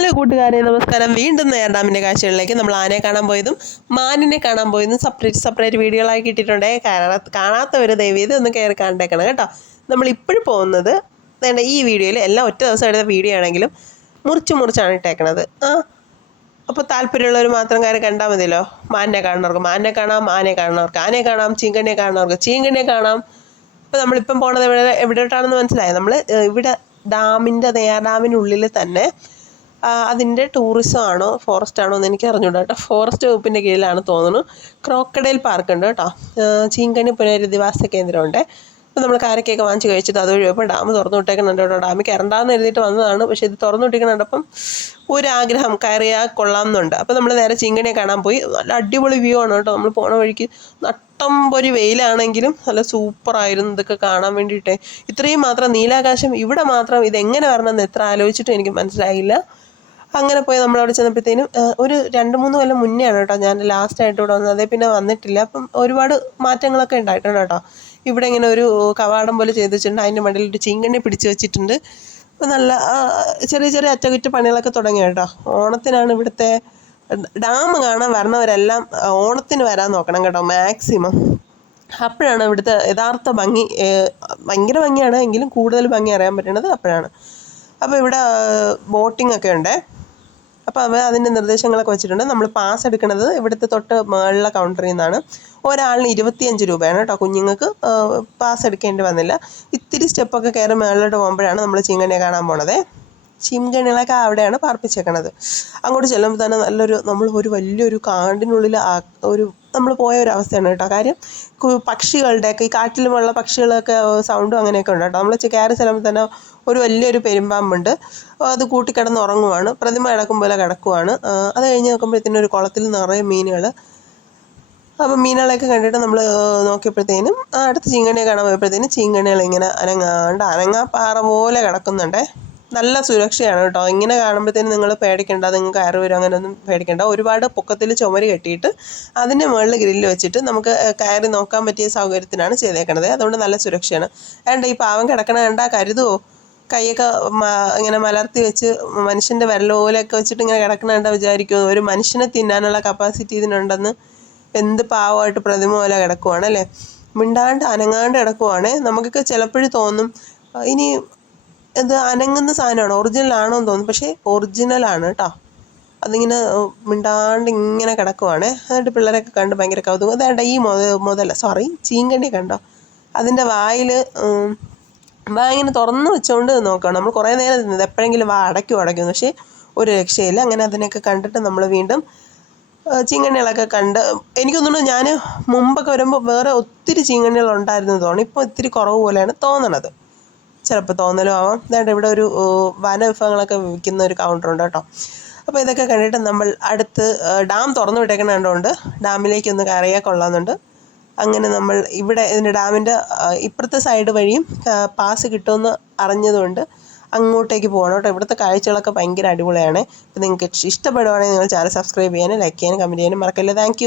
Hello കൂട്ടുകാരെ, നമസ്കാരം. വീണ്ടും നെയ്യാർ ഡാമിൻ്റെ കാഴ്ചകളിലേക്ക്. നമ്മൾ ആനയെ കാണാൻ പോയതും മാനിനെ കാണാൻ പോയതും സെപ്പറേറ്റ് വീഡിയോകളായി കിട്ടിയിട്ടുണ്ട്. കാണാത്തവർ ദയവേത് ഒന്ന് കയറി കണ്ടേക്കണം കേട്ടോ. നമ്മളിപ്പോഴും പോകുന്നത് വേണ്ട ഈ വീഡിയോയിൽ എല്ലാം ഒറ്റ ദിവസം എടുത്ത വീഡിയോ ആണെങ്കിലും മുറിച്ചാണ് ഇട്ടേക്കണത്. അപ്പോൾ താല്പര്യമുള്ളവർ മാത്രം കയറി കണ്ടാൽ മതിയല്ലോ. മാനിനെ കാണുന്നവർക്ക് മാനിനെ കാണാം, ആനയെ കാണുന്നവർക്ക് ആനയെ കാണാം, ചീങ്കണ്ണിയെ കാണുന്നവർക്ക് ചീങ്കണ്ണിയെ കാണാം. അപ്പോൾ നമ്മളിപ്പം പോണത് എവിടോട്ടാണെന്ന് മനസ്സിലായി. നമ്മൾ ഇവിടെ നെയ്യാർ ഡാമിനുള്ളിൽ തന്നെ അതിൻ്റെ ടൂറിസം ആണോ ഫോറസ്റ്റ് ആണോ എന്ന് എനിക്ക് അറിഞ്ഞൂടാ കേട്ടോ. ഫോറസ്റ്റ് വകുപ്പിൻ്റെ കീഴിലാണ് തോന്നുന്നു. ക്രോക്കഡൈൽ പാർക്ക് ഉണ്ട് കേട്ടോ. ചീങ്കണ്ണി പുനരധിവാസ കേന്ദ്രമുണ്ട്. അപ്പോൾ നമ്മൾ കാരക്കൊക്കെ വാങ്ങിച്ച് കഴിച്ചിട്ട് അതുവഴി ഇപ്പോൾ ഡാം തുറന്നു വിട്ടേക്കുന്നുണ്ട് കേട്ടോ. ഡാമിൽ കയറണ്ടാന്ന് എഴുതിയിട്ട് വന്നതാണ്, പക്ഷേ ഇത് തുറന്നു വിട്ടിരിക്കുന്നുണ്ടപ്പം ഒരാഗ്രഹം കയറിയാൽ കൊള്ളാമെന്നുണ്ട്. അപ്പോൾ നമ്മൾ നേരെ ചീങ്കണ്ണിയെ കാണാൻ പോയി. നല്ല അടിപൊളി വ്യൂ ആണ് കേട്ടോ. നമ്മൾ പോണ വഴിക്ക് നട്ടംപൊരി വെയിലാണെങ്കിലും നല്ല സൂപ്പറായിരുന്നു ഇതൊക്കെ കാണാൻ വേണ്ടിയിട്ടേ. ഇത്രയും മാത്രം നീലാകാശം ഇവിടെ മാത്രം ഇതെങ്ങനെ വരണമെന്ന് എത്ര ആലോചിച്ചിട്ടും എനിക്ക് മനസ്സിലായില്ല. അങ്ങനെ പോയി നമ്മളവിടെ ചെന്നപ്പോഴത്തേനും ഒരു 2-3 കൊല്ലം മുന്നേ ആണ് കേട്ടോ ഞാൻ ലാസ്റ്റായിട്ട് ഇവിടെ വന്നത്. അതേ പിന്നെ വന്നിട്ടില്ല. അപ്പം ഒരുപാട് മാറ്റങ്ങളൊക്കെ ഉണ്ടായിട്ടുണ്ട് കേട്ടോ. ഇവിടെ ഇങ്ങനെ ഒരു കവാടം പോലെ ചെയ്ത് വെച്ചിട്ടുണ്ട്. അതിൻ്റെ മണ്ടയിൽ ഒരു ചീങ്കണ്ണി പിടിച്ച് വെച്ചിട്ടുണ്ട്. അപ്പം നല്ല ചെറിയ അറ്റകുറ്റപ്പണികളൊക്കെ തുടങ്ങി കേട്ടോ. ഓണത്തിനാണ് ഇവിടുത്തെ ഡാം കാണാൻ വരണവരെല്ലാം ഓണത്തിന് വരാൻ നോക്കണം കേട്ടോ മാക്സിമം. അപ്പോഴാണ് ഇവിടുത്തെ യഥാർത്ഥ ഭംഗി. ഭയങ്കര ഭംഗിയാണ്, എങ്കിലും കൂടുതൽ ഭംഗി അറിയാൻ പറ്റുന്നത് അപ്പോഴാണ്. അപ്പോൾ ഇവിടെ ബോട്ടിംഗ് ഒക്കെ ഉണ്ട്. അപ്പോൾ അതിൻ്റെ നിർദ്ദേശങ്ങളൊക്കെ വെച്ചിട്ടുണ്ട്. നമ്മൾ പാസ് എടുക്കുന്നത് ഇവിടുത്തെ തൊട്ട് മുകളിലെ കൗണ്ടറിൽ നിന്നാണ്. ഒരാളിന് 25 രൂപയാണ് കേട്ടോ. കുഞ്ഞുങ്ങൾക്ക് പാസ് എടുക്കേണ്ടി വന്നില്ല. ഇത്തിരി സ്റ്റെപ്പൊക്കെ കയറി മുകളിലോട്ട് പോകുമ്പോഴാണ് നമ്മൾ ചീങ്കണ്ണിയെ കാണാൻ പോണത്. ചീങ്കണ്ണികളൊക്കെ അവിടെയാണ് പാർപ്പിച്ചേക്കണത്. അങ്ങോട്ട് ചെല്ലുമ്പോൾ തന്നെ നമ്മൾ വലിയൊരു കാടിനുള്ളിൽ നമ്മൾ പോയ ഒരു അവസ്ഥയാണ് കേട്ടോ. കാര്യം പക്ഷികളുടെയൊക്കെ ഈ കാട്ടിലുമുള്ള പക്ഷികളൊക്കെ സൗണ്ടും അങ്ങനെയൊക്കെ ഉണ്ട് കേട്ടോ. നമ്മൾ കയറി ചെല്ലുമ്പോൾ തന്നെ ഒരു വലിയൊരു പെരുമ്പാമ്പുണ്ട്. അത് കൂട്ടിക്കിടന്ന് ഉറങ്ങുവാണ്. പ്രതിമ കിടക്കും പോലെ കിടക്കുവാണ്. അത് കഴിഞ്ഞ് നോക്കുമ്പോഴത്തേനും ഒരു കുളത്തിൽ നിറയെ മീനുകൾ. അപ്പം മീനുകളെയൊക്കെ കണ്ടിട്ട് നമ്മൾ നോക്കിയപ്പോഴത്തേനും അടുത്ത് ചീങ്കണ്ണിയെ കാണാൻ പോയപ്പോഴത്തേനും ചീങ്കണ്ണികൾ ഇങ്ങനെ അനങ്ങാപ്പാറ പോലെ കിടക്കുന്നുണ്ട്. നല്ല സുരക്ഷയാണ് കേട്ടോ. ഇങ്ങനെ കാണുമ്പോഴത്തേനും നിങ്ങൾ പേടിക്കേണ്ട, നിങ്ങൾക്ക് കയറി വരും അങ്ങനെയൊന്നും പേടിക്കേണ്ട. ഒരുപാട് പൊക്കത്തിൽ ചുമര് കെട്ടിയിട്ട് അതിൻ്റെ മുകളിൽ ഗ്രില്ല് വെച്ചിട്ട് നമുക്ക് കയറി നോക്കാൻ പറ്റിയ സൗകര്യത്തിനാണ് ചെയ്തേക്കണത്. അതുകൊണ്ട് നല്ല സുരക്ഷയാണ്. ഈ പാവം കിടക്കണ കണ്ടാൽ കരുതുമോ? കൈയൊക്കെ ഇങ്ങനെ മലർത്തി വെച്ച് മനുഷ്യൻ്റെ വിരലോലൊക്കെ വെച്ചിട്ട് ഇങ്ങനെ കിടക്കണ കണ്ടാൽ വിചാരിക്കുമോ ഒരു മനുഷ്യനെ തിന്നാനുള്ള കപ്പാസിറ്റി ഇതിനുണ്ടെന്ന്? എന്ത് പാവമായിട്ട് പ്രതിമ പോലെ കിടക്കുവാണ് അല്ലേ. മിണ്ടാണ്ട് അനങ്ങാണ്ട് കിടക്കുവാണ്. നമുക്കൊക്കെ ചിലപ്പോഴും തോന്നും ഇനി ഇത് അനങ്ങുന്ന സാധനമാണോ, ഒറിജിനൽ ആണോ എന്ന് തോന്നും. പക്ഷേ ഒറിജിനലാണ് കേട്ടോ. അതിങ്ങനെ മിണ്ടാണ്ട് ഇങ്ങനെ കിടക്കുവാണ്. എന്നിട്ട് പിള്ളേരൊക്കെ കണ്ട് ഭയങ്കര കൗതുകം. അതാണ്ട് ഈ ചീങ്കണ്ണി കണ്ടോ, അതിൻ്റെ വായിൽ ഇങ്ങനെ തുറന്ന് വെച്ചുകൊണ്ട് നോക്കണം. നമ്മൾ കുറേ നേരം നിന്നത്, എപ്പോഴെങ്കിലും അടയ്ക്കും. പക്ഷേ ഒരു രക്ഷയില്ല. അങ്ങനെ അതിനൊക്കെ കണ്ടിട്ട് നമ്മൾ വീണ്ടും ചീങ്കണ്ണികളൊക്കെ കണ്ട് എനിക്ക് തോന്നുന്നു ഞാൻ മുമ്പൊക്കെ വരുമ്പോൾ വേറെ ഒത്തിരി ചീങ്കണ്ണികൾ ഉണ്ടായിരുന്നു തോന്നുന്നു. ഇപ്പോൾ ഇത്തിരി കുറവ് പോലെയാണ് തോന്നണത്. ചിലപ്പോൾ തോന്നലും ആവാം. അതായത് ഇവിടെ ഒരു വനവിഭവങ്ങളൊക്കെ വിൽക്കുന്ന ഒരു കൗണ്ടറുണ്ട് കേട്ടോ. അപ്പോൾ ഇതൊക്കെ കണ്ടിട്ട് നമ്മൾ അടുത്ത് ഡാം തുറന്നു വിട്ടേക്കണ കണ്ടുകൊണ്ട് ഡാമിലേക്കൊന്ന് കയറിയാൽ കൊള്ളാമെന്നുണ്ട്. അങ്ങനെ നമ്മൾ ഇവിടെ ഇതിൻ്റെ ഡാമിൻ്റെ ഇപ്പുറത്തെ സൈഡ് വഴിയും പാസ് കിട്ടുമെന്ന് അറിഞ്ഞതുകൊണ്ട് അങ്ങോട്ടേക്ക് പോകണം കേട്ടോ. ഇവിടുത്തെ കാഴ്ചകളൊക്കെ ഭയങ്കര അടിപൊളിയാണ്. അപ്പോൾ നിങ്ങൾക്ക് ഇഷ്ടപ്പെടുവാണെങ്കിൽ നിങ്ങൾ ചാനൽ സബ്സ്ക്രൈബ് ചെയ്യാനും ലൈക്ക് ചെയ്യാനും കമൻറ്റ് ചെയ്യാനും മറക്കല്ലേ. താങ്ക്